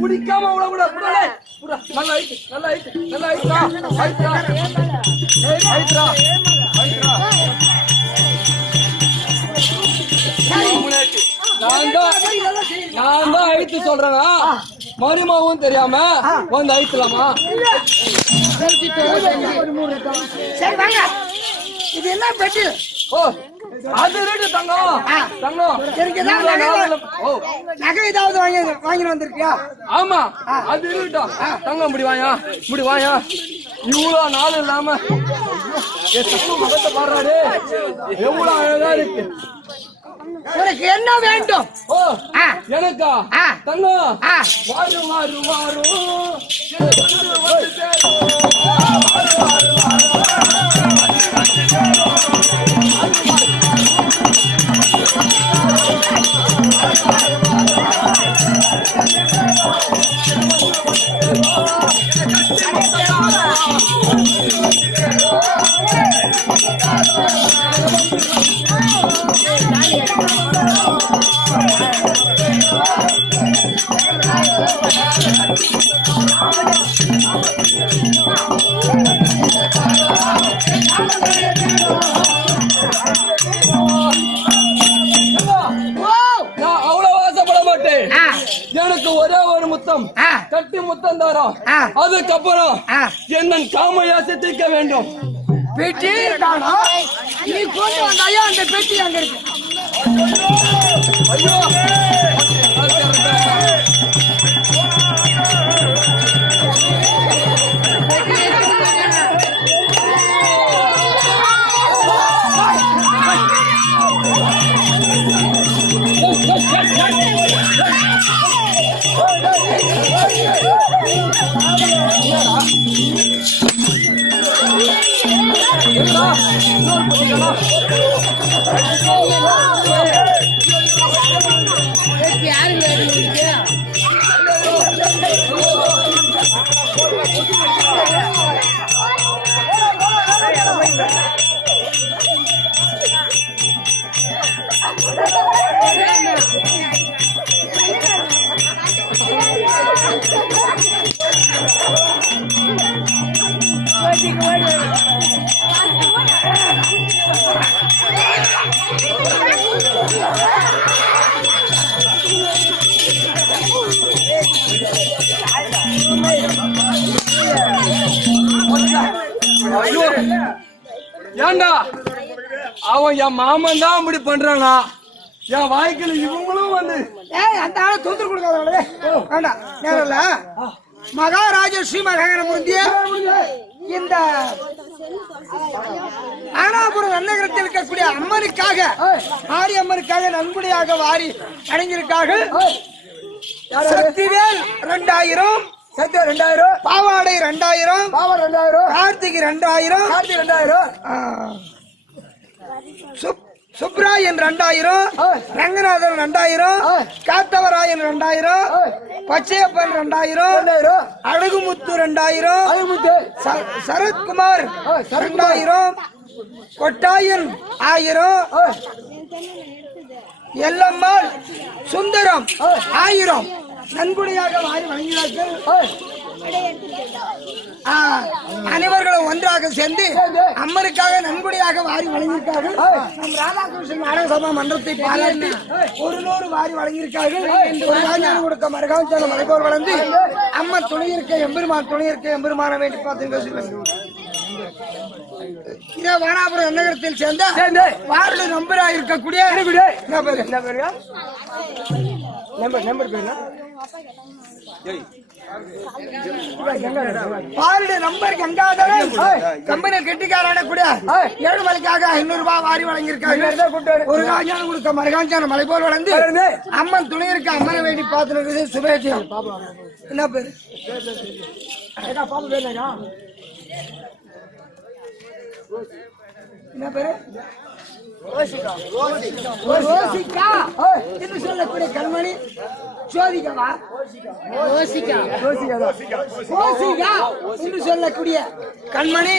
குடிக்காம நல்லா நான் தான் அழித்து சொல்றேன்னா மருமாவும் தெரியாம வந்து அழித்தலாமா? இது என்ன பெட்டி? ஓ அது ரேட்டு தங்கம் தங்கம் நகை ஏதாவது வாங்கி வந்திருக்கியா? ஆமா அது இருக்கட்டும் தங்கம் முடி வாயா இவ்வளவு நாள் இல்லாம முகத்தை பாடுறாரு எவ்வளவு அழகா இருக்கு. உனக்கு என்ன வேண்டும்? ஓ எனக்கா தங்கம் வாரு வாரு வாரு எனக்கு ஒரே ஒரு முத்தம் கட்டி முத்தம் தரோம். அதுக்கப்புறம் என்ன காமயாசை தீர்க்க வேண்டும். பெட்டி நீ கொண்டு வந்தாயா? அந்த பெட்டி அங்க இருக்கு. ஐயோ ஏண்டா அவன் என் மாமன் தான் அப்படி பண்றானா? என் வாய்க்குல இவங்களும் வந்து அந்த ஆளை தொந்தரவு கொடுக்காத வேண்டாம். நேரம்ல மகாராஜ ஸ்ரீ மகாகணபதியே இந்த ஆனாபுரம் நன்னகரத்தில் இருக்கக்கூடிய அம்மனுக்காக ஆரி அம்மனுக்காக நன்கொடையாக வாரி அணிஞ்சிருக்கார்கள். சக்திவேல் 2000, சத்தியா 2000, பாவாடை 2000, 2000, கார்த்திகை 2000, சுப்ராயன் 2000, ரங்கநாதன் 2000, காத்தவராயன் 2000, பச்சையப்பன் 2000, அழகுமுத்து 2000, சரத்குமார் 2000, கொட்டாயன் 1000, எல்லம்மாள் சுந்தரம் 1000 நன்கொடையாக வாரி வழங்கினார்கள். அனைவர்களும் ஒன்றாக சேர்ந்து அம்மனுக்காக நன்கொடையாக வாரி வழங்கியிருக்கார்கள். நம் ராதாகிருஷ்ணன் நாடக சபா மன்றத்தை பாராட்டி 100 வாரி வழங்கியிருக்கார்கள். ஒரு ராஜான கொடுக்க மரகாஞ்சான மலைபோர் வளர்ந்து அம்மன் துணை இருக்க எம்பெருமான வேண்டி பார்த்து இதே வானாபுரம் நகரத்தில் சேர்ந்த வார்டு நம்பரா இருக்கக்கூடிய நம்பர் கங்காதரன் கம்பெனி கெட்டிக்காரான கூட 7 மலைக்காக 500 ரூபாய் வாரி வழங்கியிருக்காங்க. ஒரு ராஜான கொடுக்க மரகாஞ்சான மலை போல் வளர்ந்து அம்மன் துணை இருக்க அம்மனை வேண்டி பார்த்துருக்குது. சுபேஜியம் என்ன பேரு? என்ன பேரு? ரோசிகா என்று சொல்லக்கூடிய கண்மணி ஜோதிகா என்று சொல்லக்கூடிய கண்மணி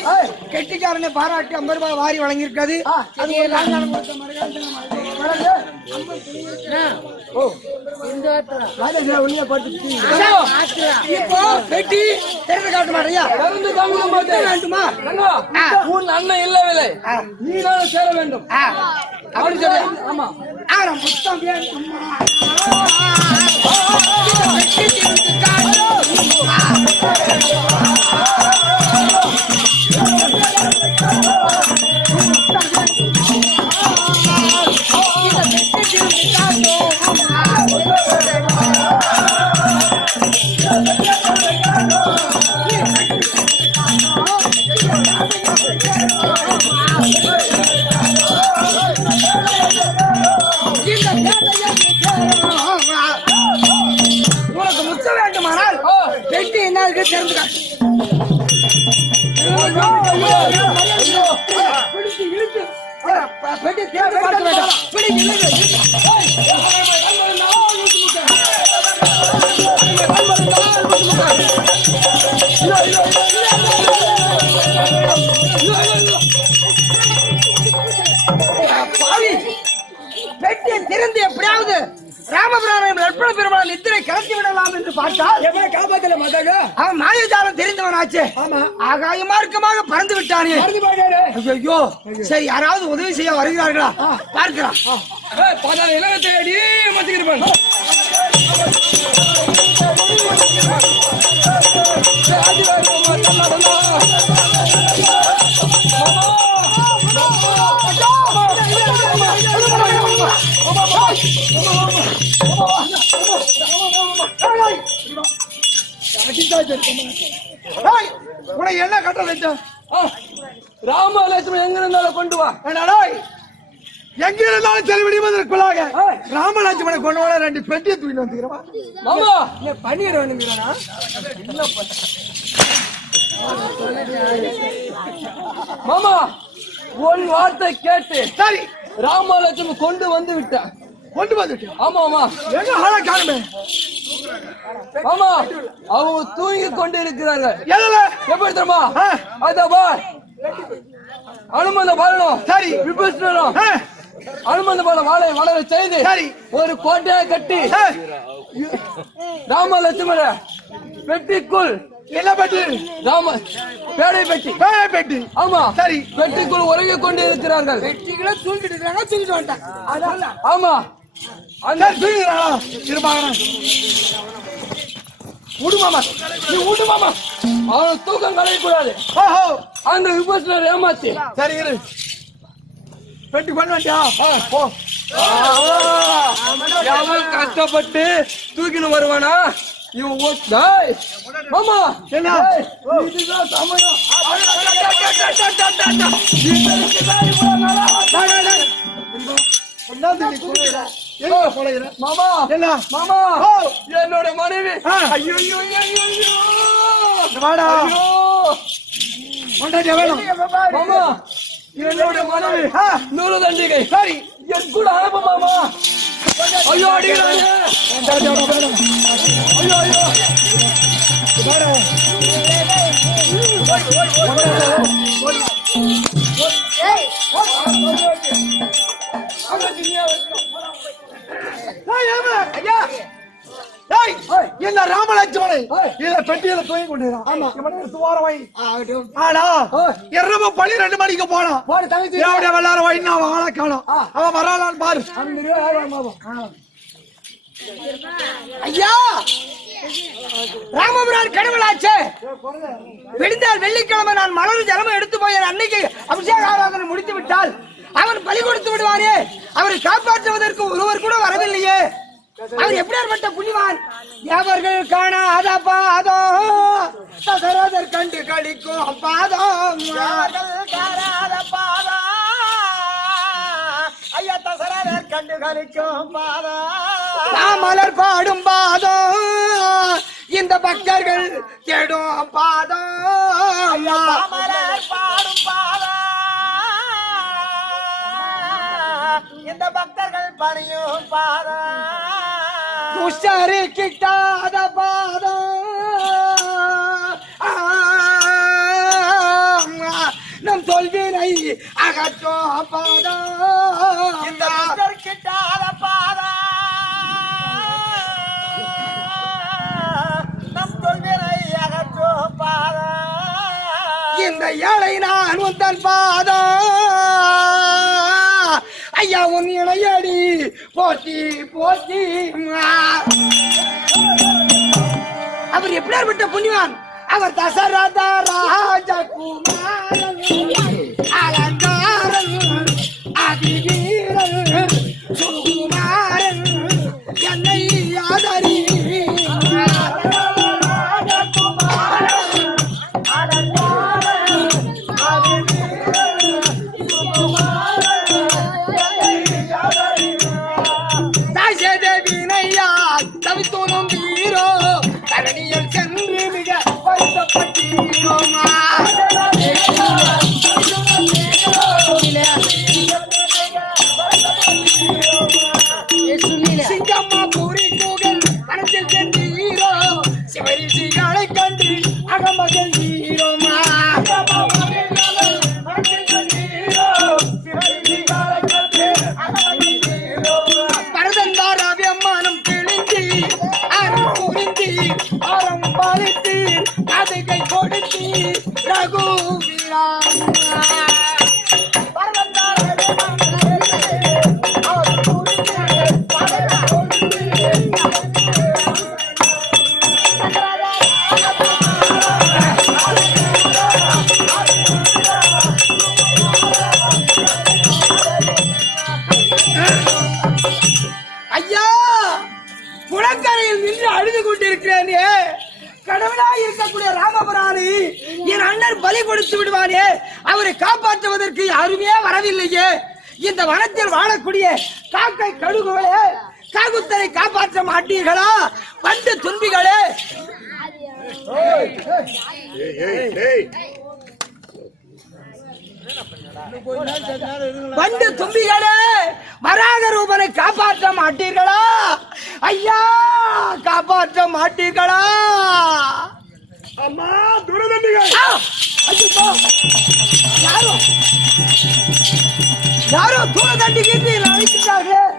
கெட்டிக்காரனை பாராட்டி 50 ரூபாய் வாரி வழங்கியிருக்காது. அது ஒரு இப்போ பெட்டி திறந்து காட்ட மாட்டியா? திறந்து காமிக்க மாட்டேன். வேண்டுமா? உன் அண்ணன் இல்லவில்லை, நீதான் சேர வேண்டும். அப்படி சொல்ல. ஆமா, முத்தம் வேண்டுமா? உனக்கு முச்ச வேண்டுமானால் பெட்டி என்ன இருக்கு தெரிந்து காட்டு. பெட்டி தேர்ந்து பார்க்க வேண்டாம். பிடிச்சு இழுத்து. பெட்டியை திறந்து எப்படியாவது ராமபிரானையும் லட்சுமண பெருமாள் நித்திரை கிளப்பி விடலாம் என்று பார்த்தால் காப்பாத்தல மாட்டாங்க. அவன் மாயஜாலம் தெரிந்தவனாச்சு. ஆகாய மார்க்கமாக பறந்து விட்டானே. ஐயோ, சரி யாராவது உதவி செய்ய வருகிறார்களா பார்க்கலாம். இலங்கத்தை அடி மத்திருப்பான். உனக்கு என்ன கட்ட வச்சேன்? ராமலட்சுமி எங்க இருந்தாலும் கொண்டு வா. எங்க இருந்தாலும் சரி விடுவதற்குள்ளாக ராமலட்சுமனை கொண்டு வர 2 பெட்டியை தூக்கிட்டு வந்துக்கிறவா. மாமா பண்ணிட வேணுங்கிறானா? மாமா உன் வார்த்தை கேட்டு சரி ராமலட்சுமி கொண்டு வந்து விட்டான். கொண்டு வந்துட்டு ஆமா ஆமா எங்க ஆளை காணுமே. ஆமா அவங்க தூங்கி கொண்டு இருக்கிறாங்க. எதுல எப்படி தெரியுமா? அதா அனுமந்த பாலனும் சரி விபீஷணனும் அனுமந்த பால வாழை வளர செய்து சரி ஒரு கோட்டையை கட்டி ராமலட்சுமண பெட்டிக்குள் என்ன பெட்டி? ராம பேடை பெட்டி. பேடை பெட்டி. ஆமா சரி பெட்டிக்குள் உறங்கிக் கொண்டு இருக்கிறார்கள். பெட்டிகளை தூக்கிட்டு இருக்காங்க. தூக்கிட்டு வந்துட்டாங்க. ஆமா அந்த தூக்கிறானா? இருப்பாங்க. உடுமாமா நீ உடுமாமா அவனை தூக்கம் கலையக்கூடாது. அந்த விபூஷணர் ஏமாத்தி. சரி இரு. பெட்டி கொண்டு வண்டியா? அவன் கஷ்டப்பட்டு தூக்கின்னு வருவானா? மாமா என்ன இதுதான் சமயம். மாமா என்ன மாமா என்னோட மனைவி. ஐயோ வாடா வேணும். மாமா என்னோட மனைவி 100 தண்டிகை. சரி என் கூட அனுப்பு மாமா. ஐயோ அடிக்கிறாங்க. ஐயோ ஐயோ என்ன ராமலட்சுமனை இத பெட்டியில தூங்கி கொண்டிருக்கான். துவாரவை ஆனா இரவு 12 மணிக்கு போனான். எவ்வளவு வெள்ளார வாயின்னு அவன் ஆளை காணும். அவன் வராளான்னு பாரு. ஐயா ராமபிரான் கடவுளாச்சே. விடுந்தால் வெள்ளிக்கிழமை நான் மலர் ஜலமும் எடுத்து போய் அன்னைக்கு அபிஷேக ஆராதனை முடித்து விட்டால் அவர் பலி கொடுத்து விடுவாரே. அவரை காப்பாற்றுவதற்கு ஒருவர் கூட வரவில்லையே. அவர் எப்படியாற்பட்ட புண்ணியவான். அவர்கள் காணாத பாதம் தசரதர் கண்டு கழிக்கும் பாதம். காணாத பாதம் ஐயா தசரதர் கண்டு கழிக்கும் பாதம். மலர் பாடும் பாதம் இந்த பக்தர்கள் தேடும் பாதம். மலர் பாடும் பாதம் இந்த பக்தர்கள் பணியும் பாதம். உஷாரி கிட்டாத பாதம் நம் தோல்வினை அகற்றோ பாதம். இந்த கிட்டாத பாதம் ஏழை ஏழை நான் உந்தன் பாதம் ஐயா உன் இணையடி போட்டி போட்டி. அவர் எப்படியாற்பட்ட புண்ணியவான். அவர் தசரத ராஜகுமாரன் அலங்காரன் அதிவீரன் சுகுமாரன் என்னை ஆதரி. தவித்தோனும் வீரோ தரணியில் சென்று மிக வருத்தப்பட்டீரோமா. சிங்கம்மா பூரி கூகல் மனத்தில் சென்றீரோ சிவரிசிகளை கண்டு அகமகள் வீரோமா. அதை கை கொடுத்து ரகுவீரா ஐயா புலக்கரையில் நின்று அழுது கொண்டிருக்கிறேனே. கடவுளாய் இருக்கக்கூடிய ராமபுராணி என் அண்ணன் பலி கொடுத்து விடுவானே, அவரை காப்பாற்றுவதற்கு யாருமே வரவில்லையே. இந்த வனத்தில் வாழக்கூடிய காக்கை கழுகுகளே காகுத்தரை காப்பாற்ற மாட்டீர்களா? பண்டு துன்பிகளே பண்டு தும்பிகளே வராக ரூபனை காப்பாற்ற மாட்டீர்களா? ஐயா காப்பாற்ற மாட்டீர்களா? அம்மா துரதண்டிகள் யாரோ தூரதண்டிகின்றி அழைக்கிறார்கள்.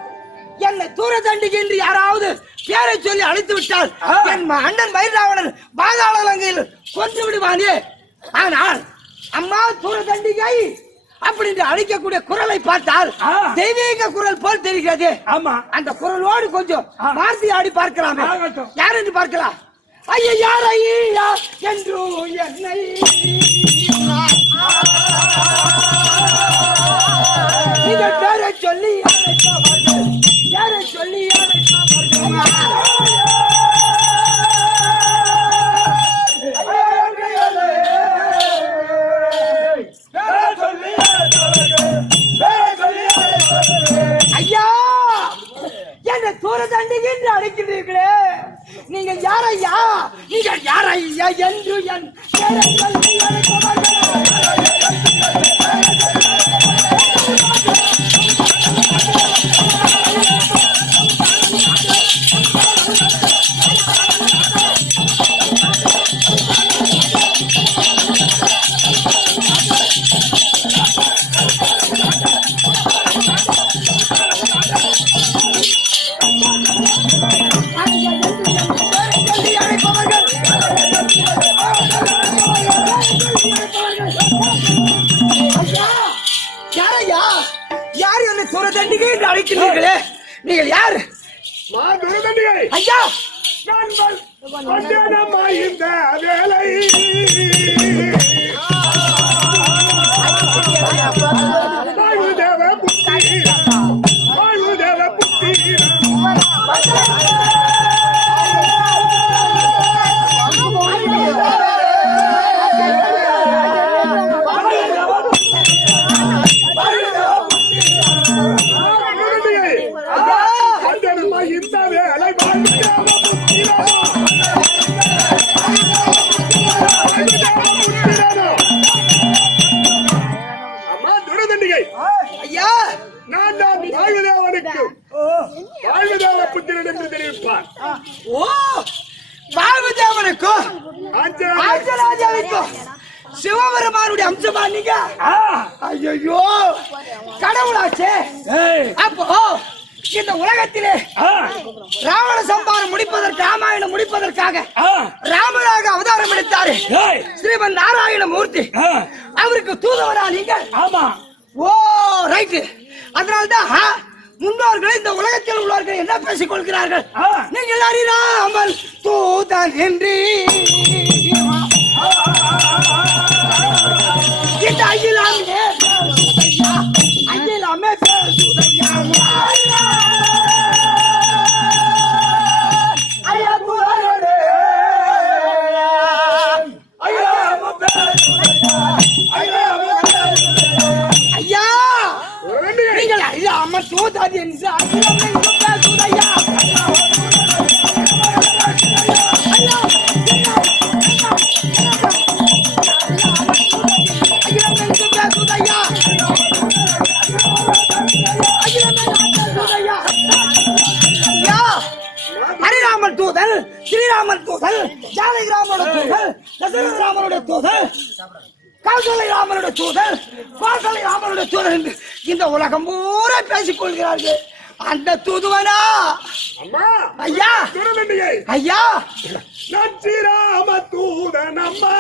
என்னை தூரதண்டிகின்றி யாராவது பேரை சொல்லி அழைத்து விட்டால் என் அண்ணன் பைரவணன் பாதாளலங்கையில் கொன்று விடுவானே. ஆனால் அம்மா தூரதண்டிகை அப்படின்னு அழைக்கக்கூடிய குரலை பார்த்தால் தெய்வீக குரல் போல் தெரிகிறது. ஆமா, அந்த குரலோடு கொஞ்சம் மார்த்தி ஆடி பார்க்கலாம். யார் என்று பார்க்கலாம். ஐயா யார் ஐயா என்று என்னை பேரை சொல்லி யாரை சொல்லி ஐயா என்ன தூரதண்டிகின்று அழைக்கிறீர்களே, நீங்கள் யாரையா? நீங்கள் யாரையா என்று என் யாரையா? யார் என்ன தூரதண்டிகை என்று அழைக்கிறீர்களே, நீங்கள் யார்? துரதண்டிகள் ஐயா இந்த வேலை வாழ்வுதேவ புத்தி வாழ்வுதேவ புத்தி இந்த வேலை அம்மா துரதண்டிகை ஐயா நான் தான் வாழ்வுதேவனுக்கு வாழ்வுதேவ புத்திரன் என்று தெரிவிப்பார். ஓ வாழ்வுதேவனுக்கும் ஆஞ்சராஜாவுக்கும் சிவபெருமானுடைய அம்சமா நீங்க? ஐயோ கடவுளாச்சே. அப்போ இந்த உலகத்திலே ராவண சம்பாரம் முடிப்பதற்கு ராமாயணம் முடிப்பதற்காக ராமராக அவதாரம் எடுத்தாரு ஸ்ரீமன் நாராயணமூர்த்தி. அவருக்கு தூதுவரா நீங்கள்? ஆமா. ஓ ரைட். அதனால்தான் முன்னோர்கள் இந்த உலகத்தில் உள்ளவர்கள் என்ன பேசிக் கொள்கிறார்கள்? நீங்கள் அறியாமல் தூதன் என்று அகிலாமே பேசுதையா ஐயா, நீங்கள் அறியாம தூதாதி என்று அகிலாமே பேசுதையா. ஹரிராமன் தூதல், ஸ்ரீராமன் தூதல், ஜானகி ராமனுடைய தூதல், தசரத ராமனுடைய தூதல், கௌசல்யா ராமனுடைய தூதல், கௌசல்யா ராமனுடைய தூதல் என்று இந்த உலகம் பூரா பேசிக் கொள்கிறார்கள். அந்த தூதுவனா ஐயா? ஐயா, நான் ஸ்ரீராம தூதன் அம்மா.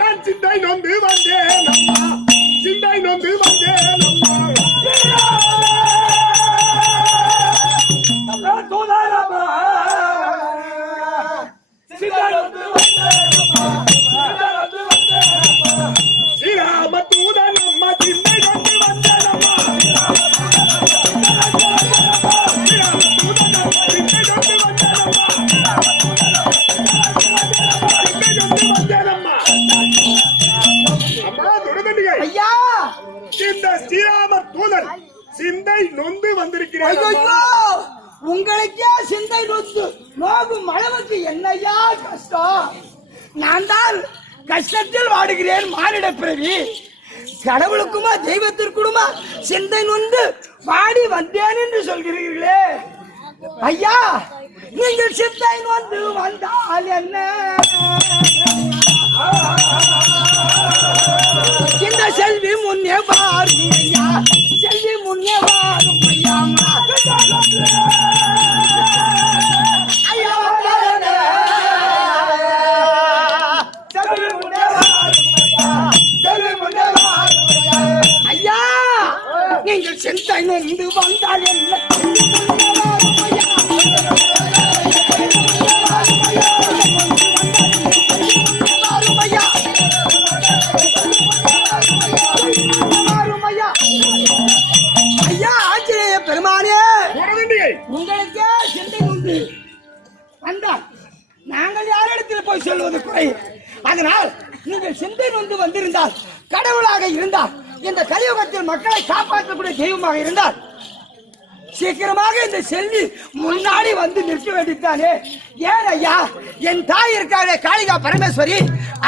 நான் சிந்தை நொந்து வந்தேன் அம்மா, சிந்தை நொந்து வந்தேன் அம்மா. ஸ்ரீராம தூதன் அம்மா, சிந்தை நொந்து வந்தேன் அம்மா. ஐயா, இந்த ஸ்ரீராம தூதன் சிந்தை நொந்து வந்திருக்கிறேன். உங்களுக்கே சிந்தை நொந்து நோகும் அளவுக்கு என்னையா கஷ்டம்? நான் தான் கஷ்டத்தில் வாடுகிறேன் மானிட பிறவி. கடவுளுக்குமா தெய்வத்திற்குமா சிந்தை நொந்து வாடி வந்தேன் என்று சொல்கிறீர்களே ஐயா. நீங்கள் சிந்தை நொந்து வந்தால் என்ன? இந்த செல்வி முன்னே வாரும் ஐயா, செல்வி முன்னே வாரும் ஐயா. ஐயா, நீங்கள் சிந்தை நொந்து வந்தால் என்ன? ஐயா, ஆச்சரிய பெருமானே, உங்களுக்கே சிந்தை உண்டு வந்தால் நாங்கள் யாரிடத்தில் போய் சொல்வது குறை. அதனால் நீங்கள் சிந்தை நொந்து வந்திருந்தால், கடவுளாக இருந்தால், இந்த கலியுகத்தில் மக்களை காப்பாற்றக்கூடிய தெய்வமாக இருந்தால் சீக்கிரமாக இந்த செல்வி முன்னாடி வந்து நிற்க வேண்டித்தானே. ஏன் ஐயா, என் தாய் இருக்காளே காளிகா பரமேஸ்வரி,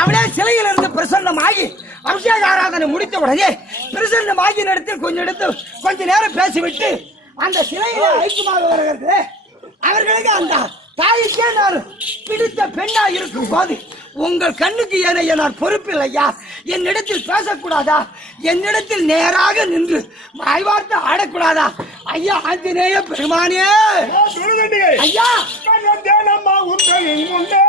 அவளே சிலையிலிருந்து பிரசன்னமாகி அபிஷேக ஆராதனை முடித்த உடனே பிரசன்னமாகி இடத்தில் கொஞ்ச நேரம் பேசிவிட்டு அந்த சிலையில ஐக்கியமாக வருகிறது. அவர்களுக்கு அந்த தாய்க்கே நான் பிடித்த பெண்ணா இருக்கும் போது உங்கள் கண்ணுக்கு ஏனைய நான் பொறுப்பில்லையா? என்னிடத்தில் பேசக்கூடாதா? என்னிடத்தில் நேராக நின்று வாய்வார்த்தை ஆடக்கூடாதா? ஐயா ஆஞ்சநேய பெருமானே, ஐயா ஐயா, நான் வந்தேன் அம்மா, உங்கள் முன்னே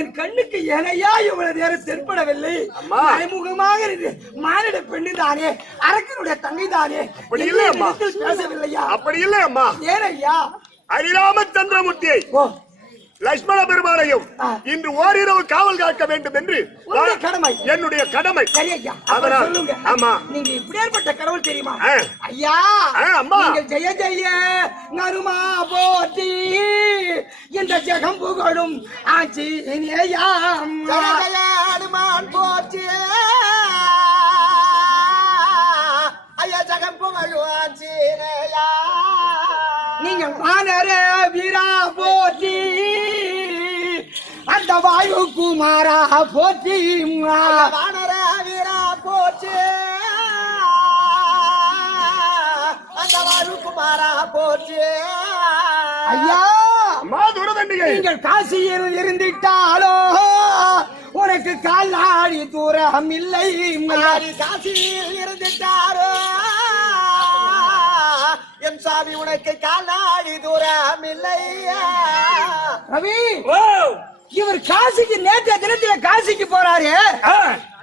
என் கண்ணுக்கு ஏனையா இவ்வளவு நேரம் தென்படவில்லை. மறைமுகமாக மானிட பெண்ணு தானே, அரக்கனுடைய தங்கை தானே, பேசவில்லையா? அப்படி இல்லை அம்மா. ஏனையா? ஹரிராமச்சந்திரமூர்த்தியை லட்சுமண பெருமாளையும் இன்று ஓரிரவு காவல் காக்க வேண்டும் என்று உங்களுடைய கடமை. என்னுடைய கடமை. சரி ஐயா, அதனால் சொல்லுங்க. ஆமா, நீங்க இப்படியாற்பட்ட கடவுள் தெரியுமா? ஆ. ஐயா, அம்மா. நீங்கள் ஜெய ஜெய நருமா போற்றி இந்த ஜெகம் புகழும் ஆட்சி அனுமான் போச்சு ஐயா ஜகம் புகழ்வாச்சு நீங்கள் வானர வீரா போற்றி அந்த வாயு குமாரா போற்றி வானர வீரா போச்சு அந்த வாயு குமாரா போச்சு ஐயா, மாதுரதண்டிகை நீங்கள் காசியில் இருந்திட்டாலோ உனக்கு காலாடி தூரம் இல்லை. காசியில் இருந்துட்டாரோ என் சாமி உனக்கு காலாடி தூரம் இல்லையா ரவி, இவர் காசிக்கு நேற்றைய தினத்துல காசிக்கு போறாரு.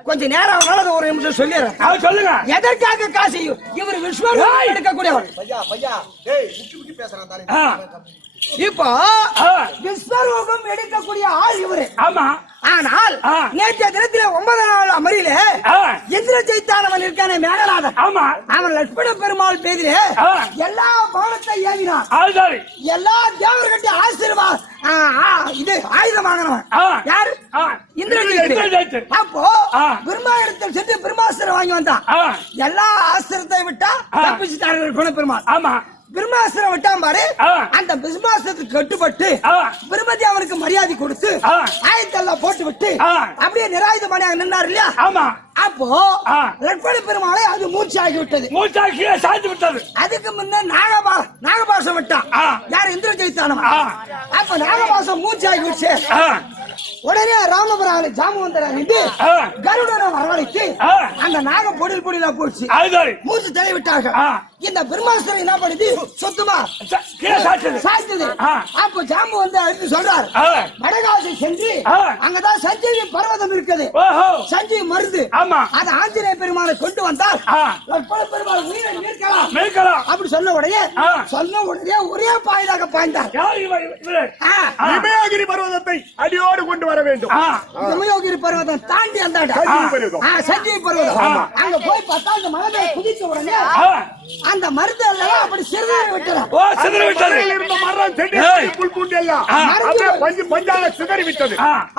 கொஞ்ச நேரம் ஆனாலும் ஒரு நிமிஷம் சொல்லிடுறேன். சொல்லுங்க. எதற்காக காசி? இவர் விஸ்வரூபம் எடுக்கக்கூடியவர். பையா பையா டேய் முக்கி முக்கி பேசுறான் தானே. இப்போ விஸ்வரூபம் எடுக்கக்கூடிய ஆள் இவரு. ஆமா. ஆனால் நேற்றைய தினத்துல 9 நாள் அமரியில இந்திர ஜெயித்தானவன் இருக்கானே மேகநாதன். ஆமா. அவன் லட்சுமண பெருமாள் பேதிலே எல்லா பானத்தை ஏவினான். எல்லா தேவர்கிட்ட ஆசீர்வாதம் இது ஆயுதம் வாங்கினவன் யாரு? இந்திரஜித். அப்போ பிரம்மா இடத்தில் சென்று பிரம்மாஸ்திரம் வாங்கி வந்தான். எல்லா ஆஸ்திரத்தை விட்டா தப்பிச்சுட்டார்கள் குண பெருமாள். ஆமா. பிரம்மாஸ்திரம் விட்டான் பாரு. அந்த பிரம்மாஸ்திரத்துக்கு கட்டுப்பட்டு பிரம்மதி அவனுக்கு மரியாதை கொடுத்து ஆயுதெல்லாம் போட்டு விட்டு அப்படியே நிராயுதமணியாக நின்னார் இல்லையா? ஆமா. அப்போ லட்சுமண பெருமாளை அது மூச்சு ஆகி விட்டது. மூச்சாகி சாய்த்து விட்டது. அதுக்கு முன்ன நாகபாசம் விட்டான். யார்? இந்திர ஜெயித்தானவன். அப்ப நாகபாசம் மூச்சு ஆகி விடுச்சு. உடனே ராமபுரம் ஜாமவந்தரான் கருடனை வரவழைத்து அந்த நாக பொடில் பொடியில போச்சு. மூச்சு தலை விட்டாங்க. இந்த பிரம்மாஸ்திரம் என்ன பண்ணுது? சொத்துமா சாய்த்தது. அப்ப ஜாம்பு வந்து அடுத்து சொல்றாரு, வடகாசி சென்று அங்கதான் சஞ்சீவி பர்வதம் இருக்குது. சஞ்சீவி மருந்து அது ஆஞ்சநேய பெருமானை கொண்டு வந்தால் பெருமாள் உயிரை மீட்கலாம் அப்படி சொன்ன உடனே ஒரே பாய்தாக பாய்ந்தார். இமயகிரி பர்வதத்தை அடியோடு கொண்டு வர வேண்டும். இமயகிரி பர்வதம் தாண்டி அந்த சஞ்சீவி பர்வதம் அங்க போய் பார்த்தா அந்த மலை குதிச்ச உடனே அந்த மருந்து எல்லாம் அப்படி சிதறி விட்டது. இருந்த மரம் செடி புல் பூண்டு எல்லாம் பஞ்சு பஞ்சால சிதறி விட்டது.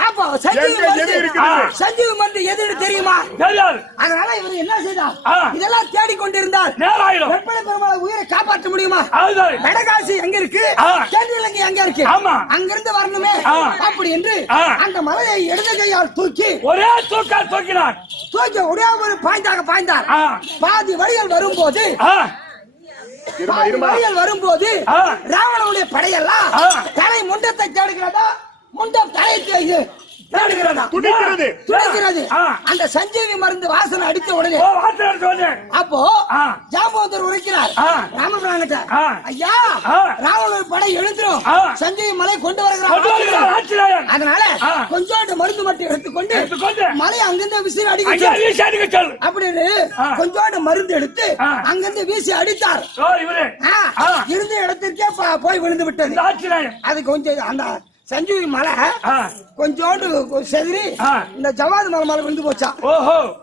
அப்போ சஞ்சீவி மருந்து எது தெரியுமா? அதனால இவர் என்ன செய்தார்? இதெல்லாம் தேடிக்கொண்டிருந்தார். லட்சுமண பெருமாளை உயிரை காப்பாற்ற முடியுமா? வடகாசி எங்க இருக்கு? தென்னிலங்கை எங்க இருக்கு? அங்கிருந்து வரணுமே அப்படி என்று அந்த மலையை இடது கையால் தூக்கி ஒரே தூக்கினார். தூக்கி ஒரே ஒரு பாய்ந்தார். பாதி வழிகள் வரும்போது ராவணனுடைய படையெல்லாம் தலை முண்டத்தை தேடுகிறதா, முண்டம் தலைக்கு துடிக்கிறது. அந்த சஞ்சீவி மருந்து வாசனை அடித்த உடனே அப்போ ஜாம்பவந்தர் உரைக்கிறார் ராமபிரான்கிட்ட, ஐயா ராவணனுடைய படை எழுந்துரும், சஞ்சீவி மலை கொண்டு வருகிறார். அதனால கொஞ்சோண்டு மருந்து மட்டும் எடுத்துக்கொண்டு மலை அங்கிருந்து விசிறி அடிக்க அப்படின்னு கொஞ்சோண்டு மருந்து எடுத்து அங்கிருந்து வீசி அடித்தார். இருந்த இடத்திற்கே போய் விழுந்து விட்டது. அது கொஞ்சம் அந்த சஞ்சீவி மலை கொஞ்சோண்டு செதறி இந்த ஜவாது மலை விழுந்து போச்சா.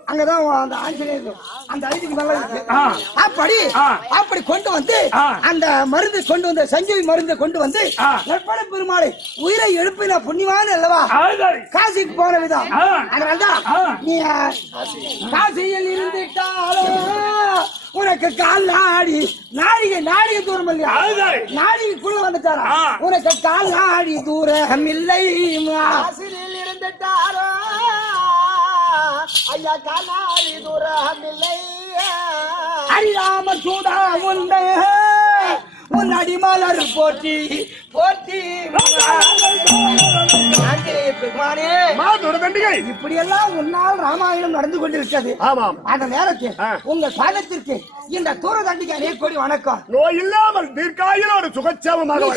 அங்கதான் அந்த ஆஞ்சநேயர் அந்த ஐதுக்கு மேல இருக்கு. அப்படி கொண்டு வந்து அந்த மருந்து கொண்டு வந்த சஞ்சீவி மருந்தை கொண்டு வந்து லட்சுமண பெருமாளை உயிரை எழுப்பின புண்ணியமான அல்லவா காசிக்கு போன விதம். அதனால்தான் நீ காசியில் இருந்துட்டாலும் உனக்கு கால் நாடிகை தூரம் இல்லையா? நாடிகைக்குள்ள வந்துட்டாரா? உனக்கு கால் நாடி தூரம் இல்லை. காசியில் இருந்துட்டாரோ ஐயா காலாடி தூரம் இல்லை. அரிராம சூடா உண்டே உன் அடிமலர் போற்றி இப்படி எல்லாம் உன்னால் ராமாயணம் நடந்து கொண்டிருக்கிறது. அந்த நேரத்தில் உங்க சாதத்திற்கு இந்த தூர தண்டிக்கு அநேக கோடி வணக்கம். நோய் இல்லாமல் தீர்க்காயிலோடு சுகட்சேமமாக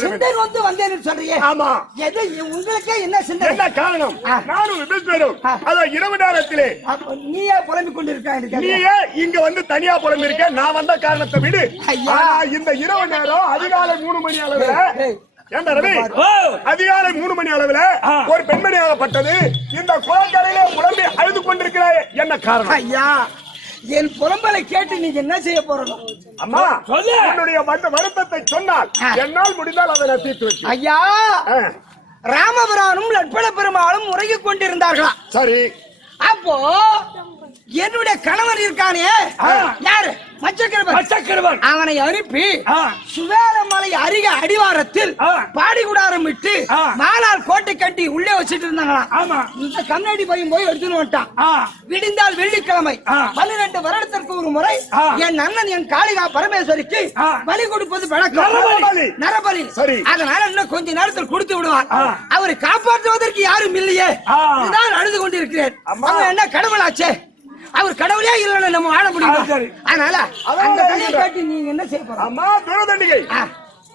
வந்து வந்தேன்னு சொல்றீங்க. ஆமா, எது உங்களுக்கே என்ன சிந்தனை? என்ன காரணம்? நானும் விபேஸ்வரும் அத இரவு நேரத்திலே நீயே புலம்பிக் கொண்டிருக்க. நீயே இங்க வந்து தனியா புலம்பி இருக்க. நான் வந்த காரணத்தை விடு. இந்த இரவு நேரம் அதிகாலை 3 மணி அளவுல ஏண்டா ரவி ஓ, அதிகாலை 3 மணி அளவில் ஒரு பெண்மணியாகப்பட்டது இந்த குளக்கரையிலே புலம்பி அழுது கொண்டிருக்கிறாய், என்ன காரணம்? ஐயா, என் புலம்பலை கேட்டு நீங்க என்ன செய்ய போறோம்? அம்மா சொல்லு. உன்னுடைய வருத்தத்தை சொன்னால் என்னால் முடிந்தால் அதை நான் தீர்த்து வைக்கிறேன். ஐயா, ராமபுரானும் லட்சுமண பெருமாளும் உறங்கிக் கொண்டிருந்தார்களா? சரி. அப்போ என்னுடைய கணவன் இருக்கானே, யாரு? மச்சக்கிரவன். அவனை அனுப்பி சுவேலமலை அருக அடிவாரத்தில் பாடிகுடாரம் விட்டு மாலால் கோட்டை கட்டி உள்ளே வச்சிட்டு இருந்தாங்களா? இந்த கண்ணாடி பையன் போய் எடுத்துன்னு வந்துட்டான். விடிந்தால் வெள்ளிக்கிழமை 12 வருடத்திற்கு ஒரு முறை என் அண்ணன் என் காளிகா பரமேஸ்வரிக்கு பலி கொடுப்பது வழக்கம், நரபலி. அதனால இன்னும் கொஞ்ச நேரத்தில் கொடுத்து விடுவான். அவரை காப்பாற்றுவதற்கு யாரும் இல்லையே, இதுதான் அழுது கொண்டிருக்கிறேன். அவன் என்ன கடவுளாச்சே, அவர் கடவுளே இல்லைன்னு நம்ம வாழ முடியும். அதனால அந்த கதையை கேட்டு நீங்க என்ன செய்ய போறீங்க? அம்மா துரதண்டிகை,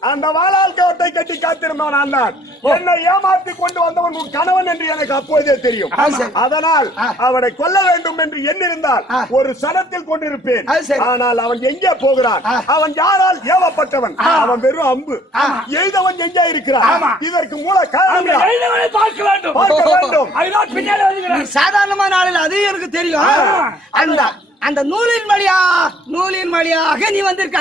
அந்த வாளால் கோட்டை கட்டி காத்திருந்தவன் நான் தான். என்னை ஏமாற்றி கொண்டு வந்தவன் உன் கணவன் என்று எனக்கு அப்போதே தெரியும். அதனால் அவனை கொல்ல வேண்டும் என்று எண்ணிருந்தால் ஒரு சனத்தில் கொண்டிருப்பேன். ஆனால் அவன் எங்கே போகிறான்? அவன் யாரால் ஏவப்பட்டவன்? அவன் வெறும் அம்பு. எய்தவன் எங்கே இருக்கிறான்? இதற்கு மூல காரணம் பார்க்க வேண்டும். சாதாரணமான நாளில் அது எனக்கு தெரியும். அந்த நூலின் வழியாக நீ வந்திருக்க.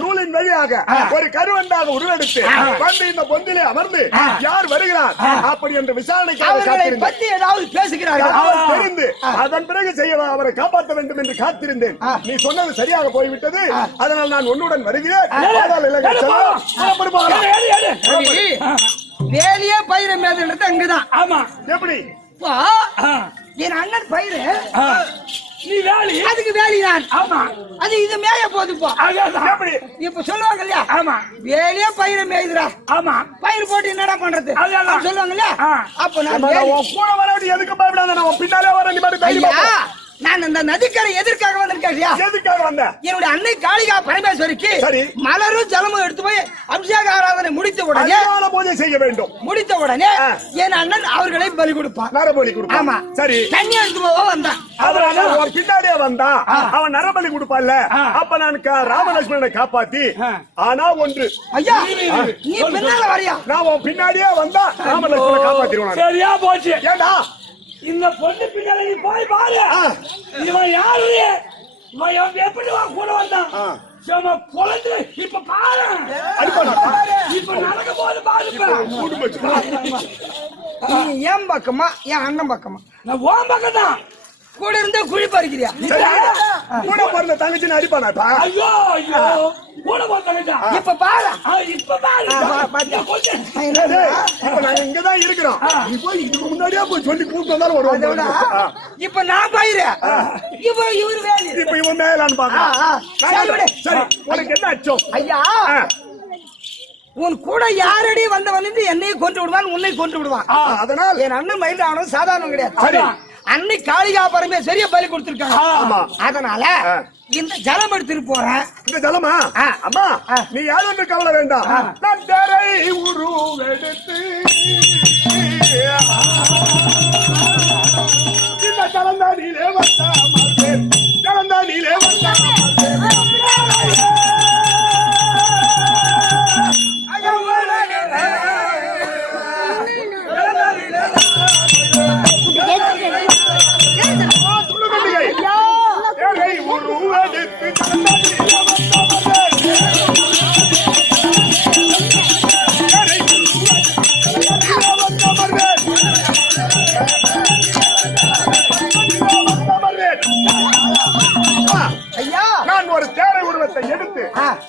நூலின் வழியாக ஒரு கருவண்டாக உருவெடுத்து வந்து இந்த பொந்திலே அமர்ந்து யார் வருகிறார் அப்படி என்று விசாரணைக்காக பத்தி ஏதாவது பேசுகிறார்கள் தெரிந்து அதன் பிறகு செய்ய அவரை காப்பாற்ற வேண்டும் என்று காத்திருந்தேன். நீ சொன்னது சரியாக போய்விட்டது. அதனால் நான் உன்னுடன் வருகிறேன். வேலையே பயிர மேது அங்குதான். ஆமா. எப்படி? என் அண்ணன் பயிரு, நீ வேலி, அதுக்கு வேலி நான். ஆமா. அது இது மேய போதுப்பா. இப்ப சொல்லுவாங்க இல்லையா? ஆமா. வேலையே பயிர மேயுதுரா. ஆமா. பயிர் போட்டு என்னடா பண்றது சொல்லுவாங்க இல்லையா? அப்ப நான் கூட வராது. எதுக்கு பயப்படாத, நான் பின்னாலே வரேன். நீ மாதிரி தைரியமா. நான் அந்த நதிக்கரை எதற்காக வந்திருக்கேன்? எதுக்காக வந்த? என்னுடைய அன்னை காளிகா பரமேஸ்வரிக்கு மலரும் ஜலமும் எடுத்து போய் அபிஷேக ஆராதனை முடித்த உடனே பூஜை செய்ய வேண்டும். முடித்த உடனே என் அண்ணன் அவர்களை பலி கொடுப்பான். நரபலி கொடுப்பான். ஆமா. சரி. தண்ணி எடுத்து போக வந்தான். அதனால பின்னாடியே வந்தான். அவன் நரபலி கொடுப்பான்ல. அப்ப நான் ராமலட்சுமணனை காப்பாத்தி. ஆனா ஒன்று, ஐயா நீ பின்னால வரியா? நான் உன் பின்னாடியே வந்தா ராமலட்சுமணனை காப்பாத்திடுவான். சரியா போச்சு. ஏண்டா இந்த பொண்ணு பின்னால நீ போய் பாரு. இவன் யாரு? இவன் எப்படி கூட வந்தான்? குழந்தை இப்ப பாரு. இப்ப நடக்க போது பாரு. நீ ஏன் பக்கமா என் அண்ணன் பக்கமா? நான் ஓம் பக்கம் தான். கூட இருந்தே குழி பறிக்கிறியா? கூட பிறந்த தங்கச்சி அடிப்பானாப்பா. ஐயோ ஐயோ, கூட போட்டாங்க. இப்ப பாரு. இப்ப பாரு. இப்ப நாங்க இங்கதான் இருக்கிறோம். இப்போ இதுக்கு முன்னாடியே போய் சொல்லி கூட்டு வந்தாலும் வருவாங்க. இப்ப நான் பயிரு, இப்ப இவரு வேலி. இப்ப இவன் மேலான்னு பாக்க. சரி, உனக்கு என்ன அச்சம்? ஐயா, உன் கூட யாரடி வந்தவன் என்னையும் கொண்டு விடுவான், உன்னை கொண்டு விடுவான். அதனால் என் அண்ணன் மயில ஆனது சாதாரணம் கிடையாது. அன்னை காளிகா பரமேஸ்வரிய பலி கொடுத்திருக்காங்க. அதனால இந்த ஜலம் எடுத்துட்டு போறேன். இந்த ஜலமா? அம்மா நீ யாரும் என்று கவலை வேண்டாம். நான் தரை உருவெடுத்து இந்த ஜலந்தானிலே வந்தா மாட்டேன். ஜலந்தானிலே வந்தா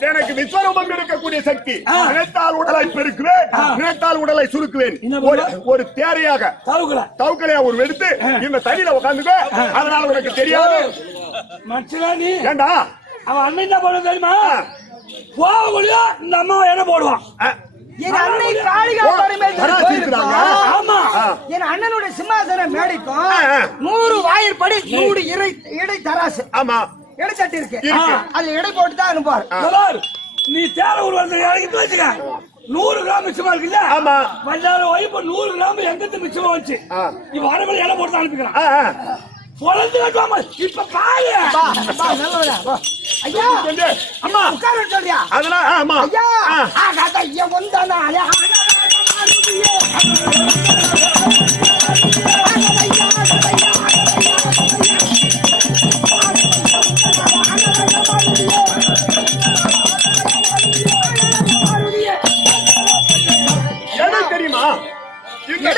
எனக்கு விஸ்வரூபம் இருக்கக்கூடிய சக்தி. நினைத்தால் உடலை பெருக்குவேன், நினைத்தால் உடலை சுருக்குவேன். ஒரு தேரையாக தவுக்கலையா ஒரு எடுத்து இந்த தண்ணியில உட்காந்துக்க. அதனால உனக்கு தெரியாது. ஏண்டா அவன் அண்ணன் என்ன போட தெரியுமா? போகக்கூடிய இந்த அம்மா என்ன போடுவான்? என் அன்னை காளிகா பரமேஸ்வரி. ஆமா, என் அண்ணனுடைய சிம்மாசன மேடைக்கும் 100 வாயிற்படி 100 இடை தராசு. ஆமா, எடை தட்டி இருக்கு. அது எடை போட்டு தான் அனுப்பாரு. நீ தேர ஒரு இறங்கிட்டு வச்சுக்க. 100 கிராம் மிச்சமா இருக்குல்ல? ஆமா. வந்தாலும் வைப்பு 100 கிராம் எங்கத்து மிச்சமா வச்சு இவன் வரவழி இலை போட்டு அனுப்பிக்கிறான். பொழந்து கட்டுவாம இப்ப பாரு ஐயா அம்மா உட்கார சொல்றியா அதெல்லாம் ஆமா ஐயா ஆகாத ஐயா வந்தானா எடை தெரியுமா இந்த